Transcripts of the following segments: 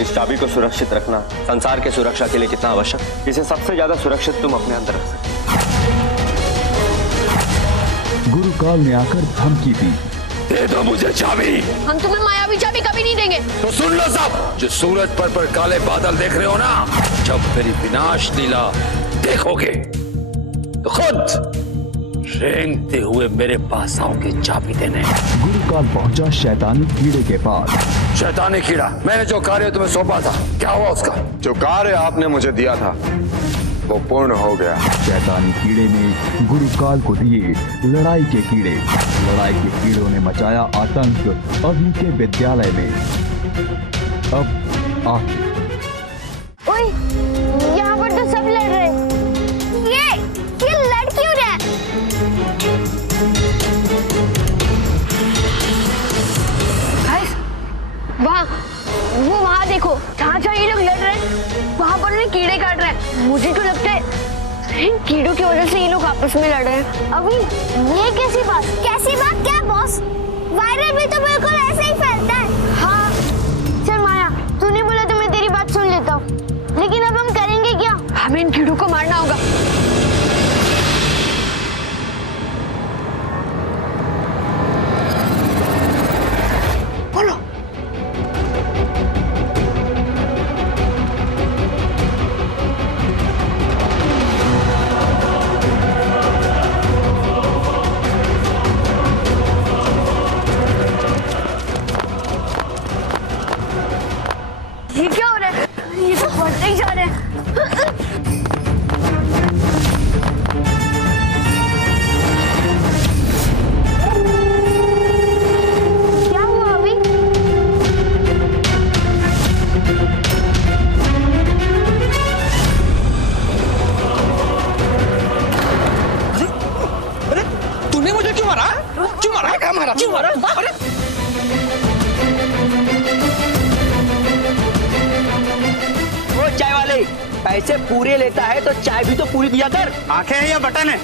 इस चाबी को सुरक्षित रखना संसार के सुरक्षा के लिए जितना आवश्यक, इसे सबसे ज्यादा सुरक्षित तुम अपने अंदर रख सकते। गुरुकाल ने आकर धमकी दी, दे दो मुझे चाबी। हम तुम्हें मायावी चाबी कभी नहीं देंगे। तो सुन लो सब, जो सूरज पर काले बादल देख रहे हो ना, जब मेरी विनाश लीला देखोगे तो खुद रेंगते हुए मेरे पास आओगे चाबी देने। गुरुकाल पहुंचा शैतानी कीड़े के पास। शैतानी कीड़ा, मैंने जो कार्य तुम्हें सौंपा था, क्या हुआ उसका? जो कार्य आपने मुझे दिया था वो पूर्ण हो गया। शैतानी कीड़े ने गुरुकाल को दिए लड़ाई के कीड़े। लड़ाई के कीड़ों ने मचाया आतंक अभी के विद्यालय में। अब ओए, यहाँ पर तो सब लड़ रहे हैं। ये लड़ क्यों रहे हैं? वहाँ देखो, जहाँ ये लोग लड़ रहे हैं वहाँ पर उन्हें कीड़े काट रहे हैं। मुझे तो लगता है इन कीड़ों की वजह से ये लोग आपस में लड़ रहे हैं। अभी ये कैसी बात? कैसी बात क्या बॉस? वायरल भी तो बिल्कुल ऐसे ही फैलता है। हाँ चल माया, तूने बोला तो मैं तेरी बात सुन लेता हूँ, लेकिन अब हम करेंगे क्या? हमें इन कीड़ों को मारना होगा। ये क्या हो रहा है? ये तो बढ़ते ही जा रहे हैं। क्या हुआ अभी? अरे तूने मुझे क्यों मारा? क्यों मारा? क्या मारा? क्यों मारा? अरे चाय वाले पैसे पूरे लेता है तो चाय भी तो पूरी दिया कर। आंखें हैं या बटन है?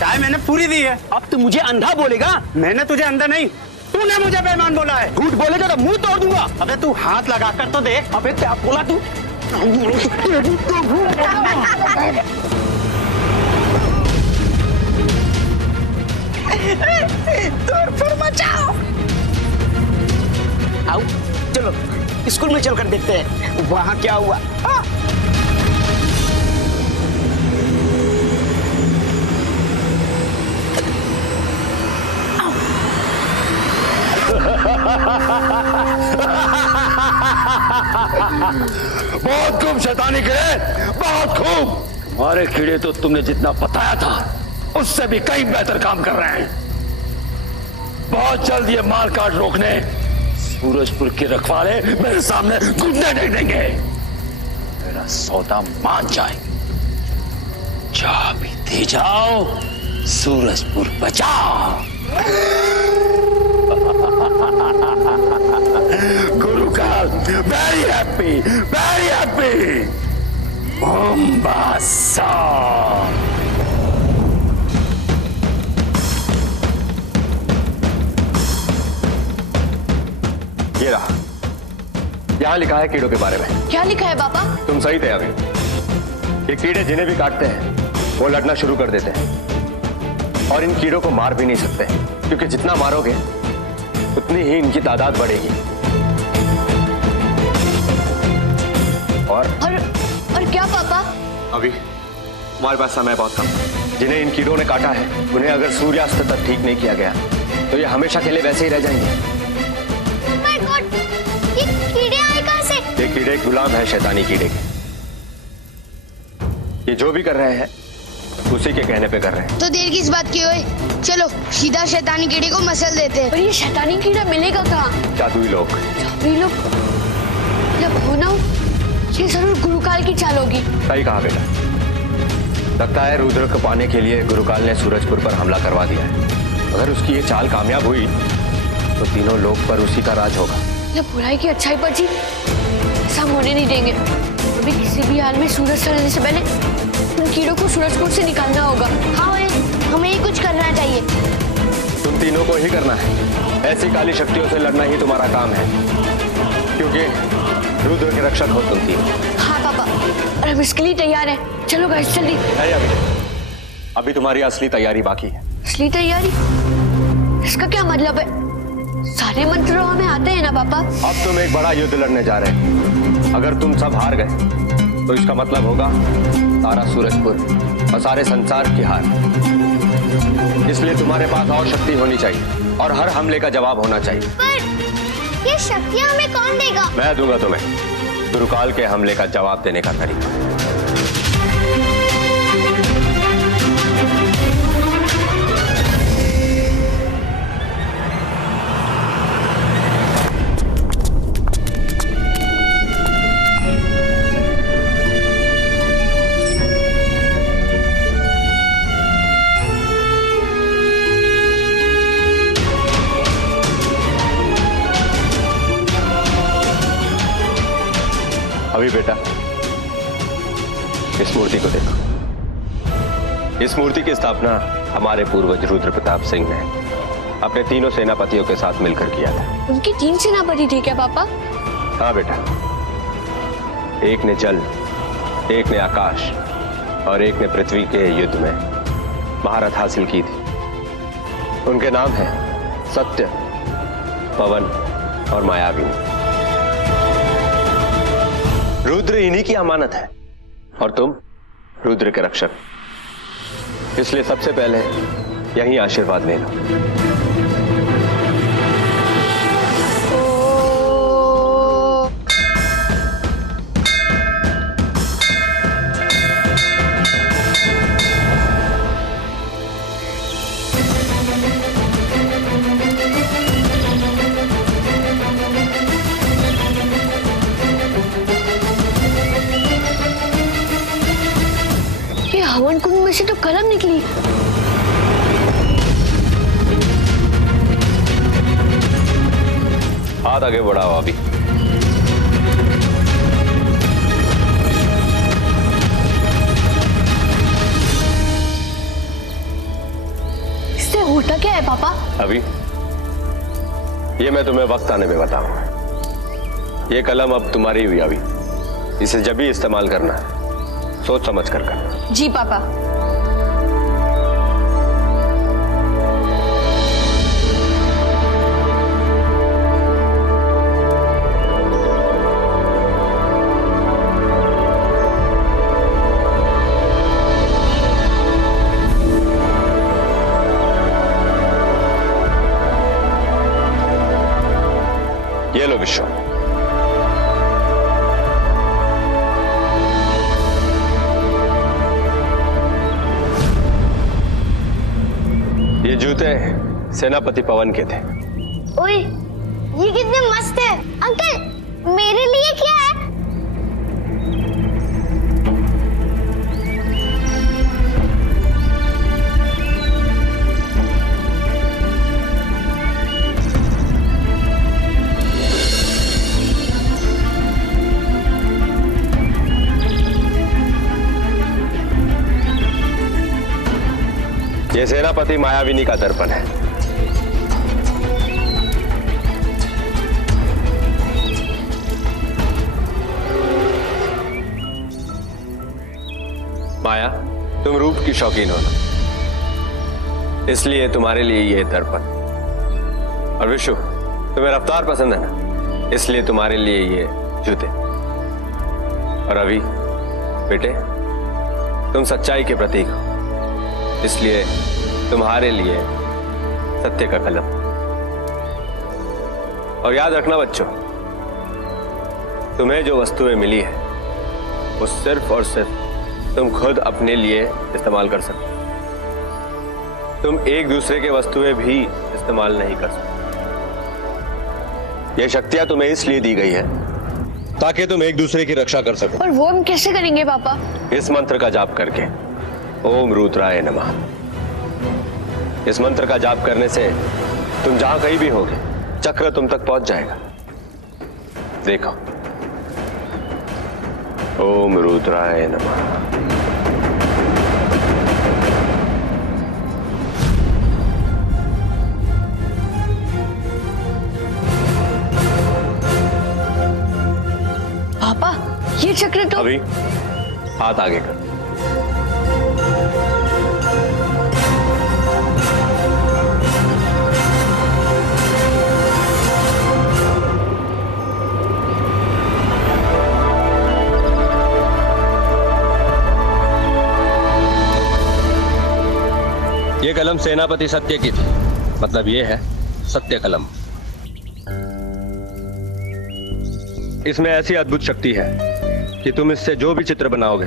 चाय मैंने पूरी दी है। अब तू मुझे अंधा बोलेगा? मैंने तुझे अंधा नहीं, तूने मुझे बेईमान बोला है। झूठ बोलेगा तो मुंह तोड़ दूंगा। अबे तू हाथ लगा कर तो देख। अबे क्या बोला तू? फिर मचाओ। आओ चलो स्कूल में चलकर देखते हैं वहाँ क्या हुआ। बहुत खूब शैतानी कीड़े, बहुत खूब। हमारे कीड़े तो तुमने जितना बताया था उससे भी कहीं बेहतर काम कर रहे हैं। बहुत जल्द ये मार काट रोकने सूरजपुर के रखवाले मेरे सामने घुटने टेक देंगे। मेरा सौदा मान जाए। चाबी दे जाओ, सूरजपुर बचाओ। गुरुकाल very happy, very happy. Mombasa. ये रहा, यहाँ लिखा है कीड़ों के बारे में। क्या लिखा है पापा? तुम सही थे अभी। ये कीड़े जिन्हें भी काटते हैं वो लड़ना शुरू कर देते हैं और इन कीड़ों को मार भी नहीं सकते, क्योंकि जितना मारोगे उतनी ही इनकी तादाद बढ़ेगी। और क्या पापा? अभी हमारे पास समय बहुत कम। जिन्हें इन कीड़ों ने काटा है उन्हें अगर सूर्यास्त तक ठीक नहीं किया गया तो ये हमेशा के लिए वैसे ही रह जाएंगे। माय गॉड, ये कीड़े आए कहां से? ये कीड़े गुलाम है शैतानी कीड़े के। ये जो भी कर रहे हैं उसी के कहने पे कर रहे हैं। तो देर किस बात की हुई? चलो सीधा शैतानी कीड़े को मसल देते हैं। और ये शैतानी कीड़ा मिलेगा कहाँ? जादुई लोग। जादुई लोग? जब हो ना, ये जरूर गुरुकाल की चाल होगी। सही कहा बेटा। लगता है रुद्र को पाने के लिए गुरुकाल ने सूरजपुर पर हमला करवा दिया है। अगर उसकी ये चाल कामयाब हुई तो तीनों लोग पर उसी का राज होगा। जब बुराई की अच्छाई पर जीत, ऐसा होने नहीं देंगे। अभी किसी भी हाल में सूरज चढ़ने से पहले उन कीड़ों को सूरजपुर से निकालना होगा। हाँ, हमें ही कुछ करना चाहिए। तुम तीनों को ही करना है। ऐसी काली शक्तियों से लड़ना ही तुम्हारा काम है, क्योंकि रुद्र के रक्षक हो तुम तीन। हाँ पापा, और हम इसके लिए तैयार हैं। चलो गाइस जल्दी। नहीं अभी तुम्हारी असली तैयारी बाकी है। असली तैयारी? इसका क्या मतलब है? सारे मंत्र हमें आते हैं ना पापा? अब तुम एक बड़ा युद्ध लड़ने जा रहे हैं। अगर तुम सब हार गए तो इसका मतलब होगा सारा सूरजपुर और सारे संसार की हार। इसलिए तुम्हारे पास और शक्ति होनी चाहिए और हर हमले का जवाब होना चाहिए। पर ये शक्तियां हमें कौन देगा? मैं दूंगा तुम्हें गुरुकाल के हमले का जवाब देने का तरीका। अभी बेटा इस मूर्ति को देखो। इस मूर्ति की स्थापना हमारे पूर्वज रुद्र प्रताप सिंह ने अपने तीनों सेनापतियों के साथ मिलकर किया था। उनके 3 सेनापति थे क्या पापा? हाँ बेटा, एक ने जल, एक ने आकाश और एक ने पृथ्वी के युद्ध में महारत हासिल की थी। उनके नाम हैं सत्य, पवन और मायाविनी। रुद्र इन्हीं की अमानत है और तुम रुद्र के रक्षक, इसलिए सबसे पहले यही आशीर्वाद ले लो। हवन कुंड में से तो कलम निकली। हाथ आगे बढ़ाओ अभी। इससे होता क्या है पापा? अभी ये मैं तुम्हें वक्त आने में बताऊंगा। ये कलम अब तुम्हारी हुई अभी। इसे जब भी इस्तेमाल करना है सोच समझ कर करना। जी पापा। ये लो विश्व। ये जूते सेनापति पवन के थे। ओए, ये कितने मस्त है। अंकल, मेरे लिए क्या है? ये सेनापति मायाविनी का दर्पण है। माया, तुम रूप की शौकीन हो ना, इसलिए तुम्हारे लिए ये दर्पण। और विशु, तुम्हें रफ्तार पसंद है ना, इसलिए तुम्हारे लिए ये जूते। और अभी बेटे, तुम सच्चाई के प्रतीक हो, इसलिए तुम्हारे लिए सत्य का कलम। और याद रखना बच्चों, तुम्हें जो वस्तुएं मिली है वो सिर्फ और सिर्फ तुम खुद अपने लिए इस्तेमाल कर सकते। तुम एक दूसरे के वस्तुएं भी इस्तेमाल नहीं कर सकते। ये शक्तियां तुम्हें इसलिए दी गई है ताकि तुम एक दूसरे की रक्षा कर सको। और वो हम कैसे करेंगे पापा? इस मंत्र का जाप करके, ओम रुद्राय नमः। इस मंत्र का जाप करने से तुम जहां कहीं भी होगे चक्र तुम तक पहुंच जाएगा। देखो, ओम रुद्राय नमः। ये चक्र तो अभी हाथ आगे कर। ये कलम सेनापति सत्य की थी, मतलब ये है सत्य कलम। इसमें ऐसी अद्भुत शक्ति है कि तुम इससे जो भी चित्र बनाओगे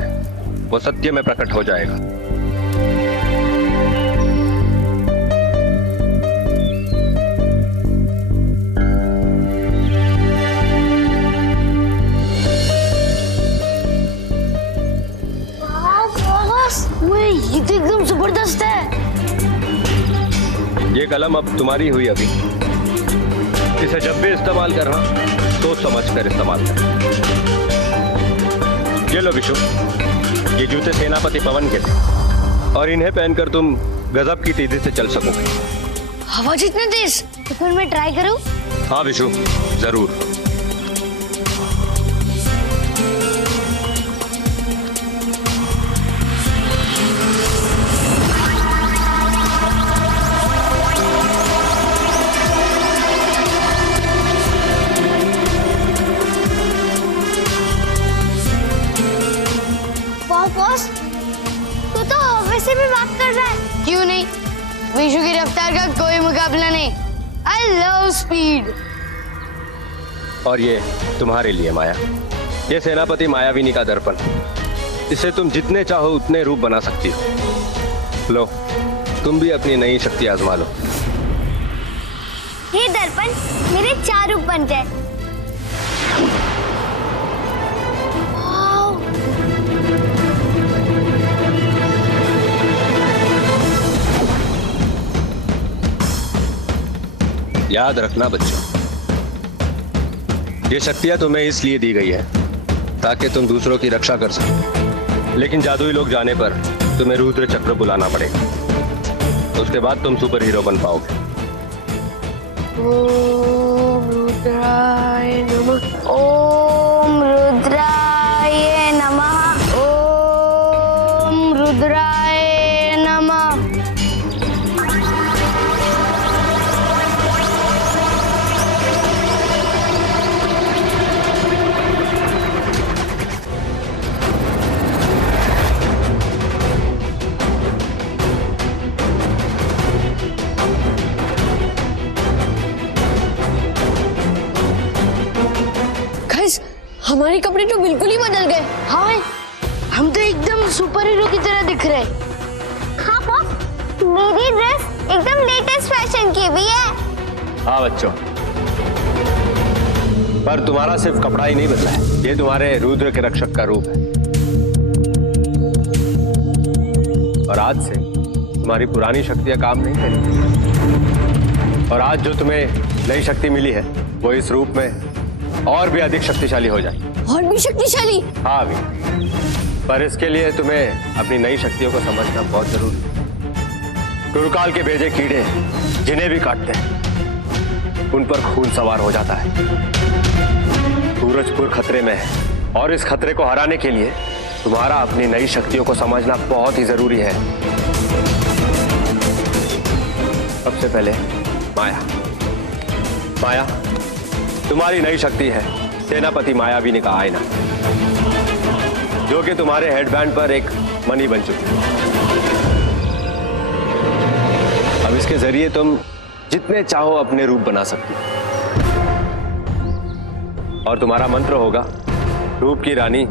वो सत्य में प्रकट हो जाएगा। ये तो एकदम जबरदस्त है। ये कलम अब तुम्हारी हुई अभी। इसे जब भी इस्तेमाल करना सोच समझ कर इस्तेमाल करना। ये लो विशु, ये जूते सेनापति पवन के थे और इन्हें पहनकर तुम गजब की तेजी से चल सकोगे। हवा जितना तेज, तो फिर मैं ट्राई करूं? हाँ विशु, जरूर। बॉस, तू तो हवा से भी बात कर रहा है। क्यों नहीं? विशु की रफ्तार का कोई मुकाबला नहीं। I love speed. और ये तुम्हारे लिए माया, ये सेनापति मायाविनी का दर्पण। इसे तुम जितने चाहो उतने रूप बना सकती हो। लो, तुम भी अपनी नई शक्ति आजमा लो। ये दर्पण मेरे 4 रूप बन जाए। याद रखना बच्चों, ये शक्तियां तुम्हें इसलिए दी गई है ताकि तुम दूसरों की रक्षा कर सको। लेकिन जादुई लोग जाने पर तुम्हें रुद्र चक्र बुलाना पड़ेगा। उसके बाद तुम सुपर हीरो बन पाओगे। ओम रुद्राय नमः। ओम रुद्राय नमः। ओम रुद्राय नमः। हमारे कपड़े तो बिल्कुल ही बदल गए। हाँ, हम तो एकदम सुपर हीरो की तरह दिख रहे। हाँ बॉस, मेरी ड्रेस एकदम लेटेस्ट फैशन की भी है। हाँ बच्चों, पर तुम्हारा सिर्फ कपड़ा ही नहीं बदला है, ये तुम्हारे रुद्र के रक्षक का रूप है। और आज से तुम्हारी पुरानी शक्तियां काम नहीं करेंगी। और आज जो तुम्हें नई शक्ति मिली है वो इस रूप में और भी अधिक शक्तिशाली हो जाए। और भी शक्तिशाली? हाँ भी, पर इसके लिए तुम्हें अपनी नई शक्तियों को समझना बहुत जरूरी है। गुरुकाल के भेजे कीड़े जिन्हें भी काटते हैं उन पर खून सवार हो जाता है। सूरजपुर खतरे में है और इस खतरे को हराने के लिए तुम्हारा अपनी नई शक्तियों को समझना बहुत ही जरूरी है। सबसे पहले माया। माया, तुम्हारी नई शक्ति है सेनापति मायाविनी का आईना, जो कि तुम्हारे हेडबैंड पर एक मणि बन चुकी है। अब इसके जरिए तुम जितने चाहो अपने रूप बना सकती हो। और तुम्हारा मंत्र होगा, रूप की रानी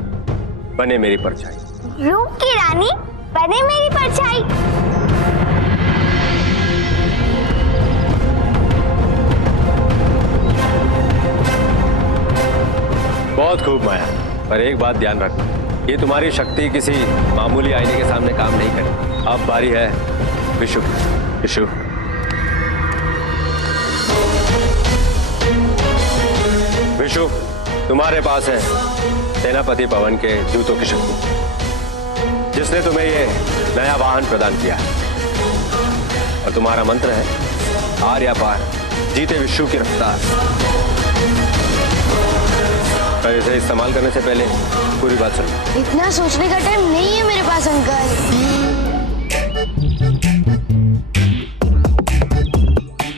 बने मेरी परछाई। रूप की रानी बने मेरी परछाई। बहुत खूब माया, पर एक बात ध्यान रखना, ये तुम्हारी शक्ति किसी मामूली आईने के सामने काम नहीं करेगी। अब बारी है विशु। विशु, विशु, तुम्हारे पास है सेनापति पवन के जूतों की शक्ति, जिसने तुम्हें ये नया वाहन प्रदान किया है। और तुम्हारा मंत्र है आर या पार, जीते विशु की रफ्तार। पर इसे इस्तेमाल करने से पहले पूरी बात सुन। इतना सोचने का टाइम नहीं है मेरे पास अंकल।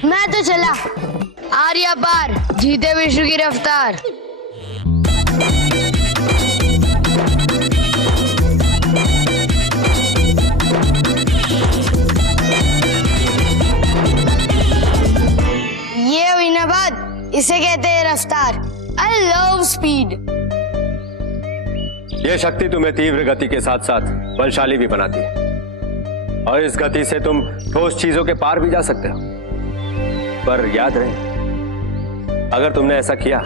मैं तो चला। आर्या पार, जीते विश्व की रफ्तार। ये हुई ना बात, इसे कहते हैं रफ्तार। I love speed. यह शक्ति तुम्हें तीव्र गति के साथ साथ बलशाली भी बनाती है और इस गति से तुम ठोस चीजों के पार भी जा सकते हो। पर याद रहे, अगर तुमने ऐसा किया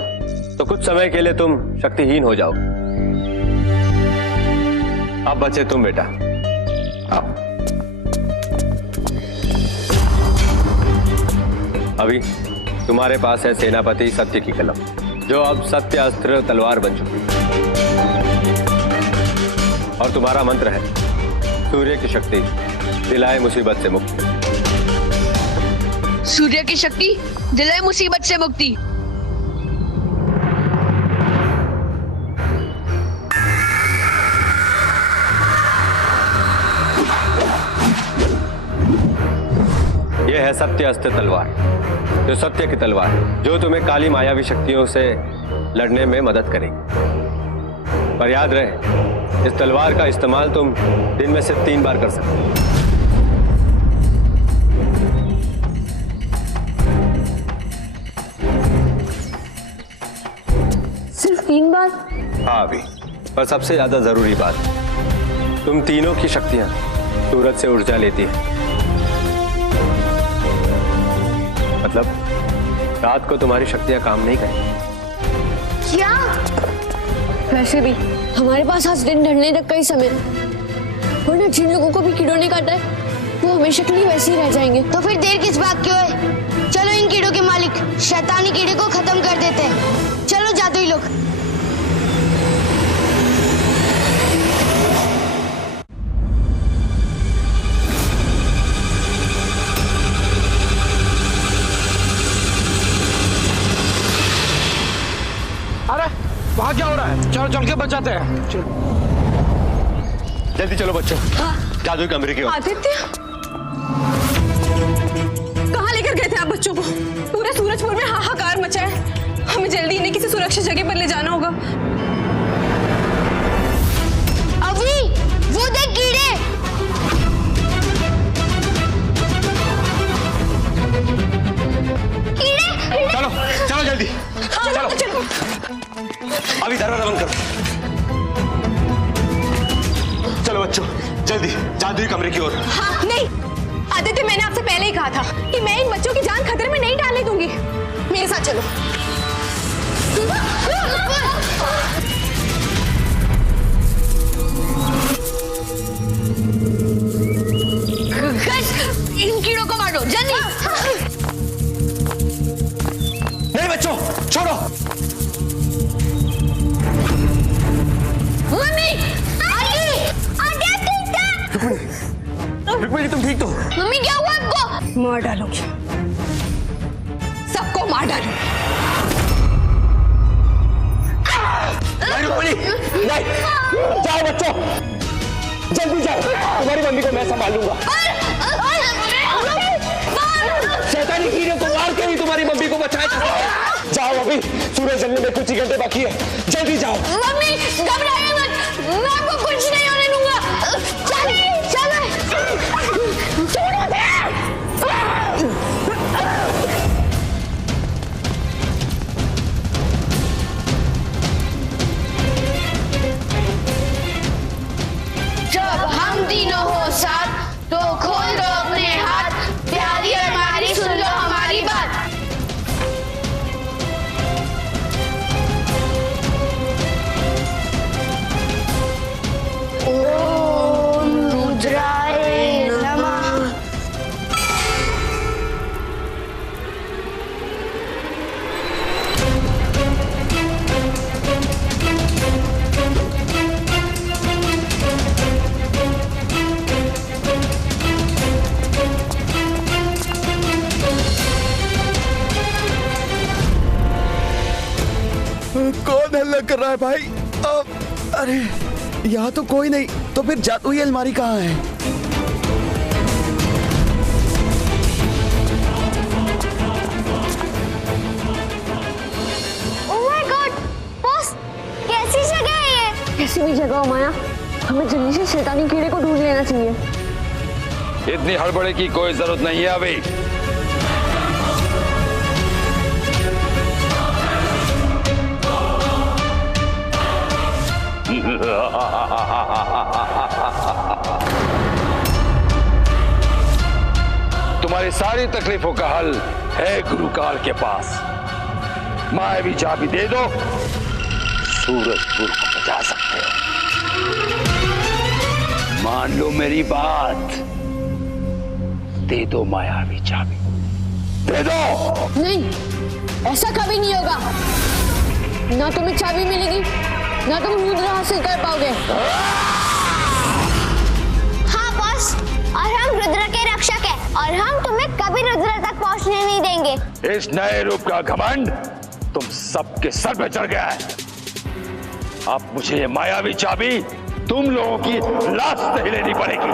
तो कुछ समय के लिए तुम शक्तिहीन हो जाओगे। अब बचे तुम बेटा, आओ। अभी तुम्हारे पास है सेनापति सत्य की कलम, जो अब सत्य अस्त्र तलवार बन चुकी है। और तुम्हारा मंत्र है सूर्य की शक्ति दिलाए मुसीबत से मुक्ति। सूर्य की शक्ति दिलाए मुसीबत से मुक्ति। यह है सत्य अस्त्र तलवार, जो सत्य की तलवार है, जो तुम्हें काली मायावी शक्तियों से लड़ने में मदद करेगी। पर याद रहे, इस तलवार का इस्तेमाल तुम दिन में से 3 बार कर सकते हो। सिर्फ 3 बार? हाँ अभी, पर सबसे ज्यादा जरूरी बात, तुम तीनों की शक्तियां सूरज से ऊर्जा लेती है। मतलब रात को तुम्हारी शक्तियां काम नहीं करेंगी। क्या? वैसे भी हमारे पास आज दिन ढलने तक का ही समय, वरना जिन लोगों को भी कीड़ों ने काटा है वो हमेशा के लिए वैसे ही रह जाएंगे। तो फिर देर किस बात की है? चलो इन कीड़ों के मालिक शैतानी कीड़े को खत्म कर देते हैं। चलो जादुई लोग। अरे वहाँ क्या हो रहा है? चलो चल के बचाते हैं। जल्दी चलो बच्चों। हाँ। जादुई कमरे की ओर। आदित्य, कहाँ लेकर गए थे आप बच्चों को? पूरे सूरजपुर में हाहाकार मचा है। हमें जल्दी इन्हें किसी सुरक्षित जगह पर ले जाना होगा। अभी वो देख कीड़े। कीड़े। चलो चलो जल्दी। चलो चलो। अभी दरवाजा बंद करो। चलो बच्चों जल्दी जादुई कमरे की ओर। हाँ, नहीं आदित्य, मैंने आपसे पहले ही कहा था कि मैं इन बच्चों की जान खतरे में नहीं डालने दूंगी। मेरे साथ चलो। इन कीड़ों को मारो जल्दी। नहीं बच्चों छोड़ो। मम्मी, आगे, आगे ठीक है। रुक्मिणी तुम ठीक तो? मम्मी क्या हुआ आपको? मार डालूंगी, सबको मार डालूंगी। नहीं रुक्मिणी नहीं, जाओ बच्चों जल्दी जाओ, तुम्हारी मम्मी को मैं संभाल लूंगा। शैतानी कीड़े को मार के ही तुम्हारी मम्मी को बचाया जा सकता है। जाओ अभी, सूरज जलने में कुछ ही घंटे बाकी है, जल्दी जाओ। मम्मी घबराइए मत, मैं आपको कुछ नहीं होने दूंगा। चलो चलो छोड़ो दे। जब हम तीनों हो साथ तो खोल दो अपने हाथ, प्यारी हमारी सुन लो हमारी बात। कौन हल्ला कर रहा है भाई? अरे यहाँ तो कोई नहीं, तो फिर जादुई अलमारी कहाँ है? ओह माय गॉड बॉस, कैसी जगह है ये? कैसी भी जगह हो माया, हमें जल्दी से शैतानी कीड़े को ढूंढ लेना चाहिए। इतनी हड़बड़ी की कोई जरूरत नहीं है अभी। तुम्हारी सारी तकलीफों का हल है गुरुकाल के पास। मायावी चाबी दे दो, सूरजपुर को बचा सकते हो। मान लो मेरी बात, दे दो मायावी चाबी, दे दो। नहीं, ऐसा कभी नहीं होगा। ना तुम्हें चाबी मिलेगी, ना तुम रुद्र हासिल कर पाओगे। हाँ बॉस, और हम रुद्र के रक्षक हैं, और हम तुम्हें कभी रुद्र तक पहुंचने नहीं देंगे। इस नए रूप का घमंड तुम सबके सर पे चढ़ गया है। अब मुझे ये मायावी चाबी तुम लोगों की लाश से ही लेनी पड़ेगी।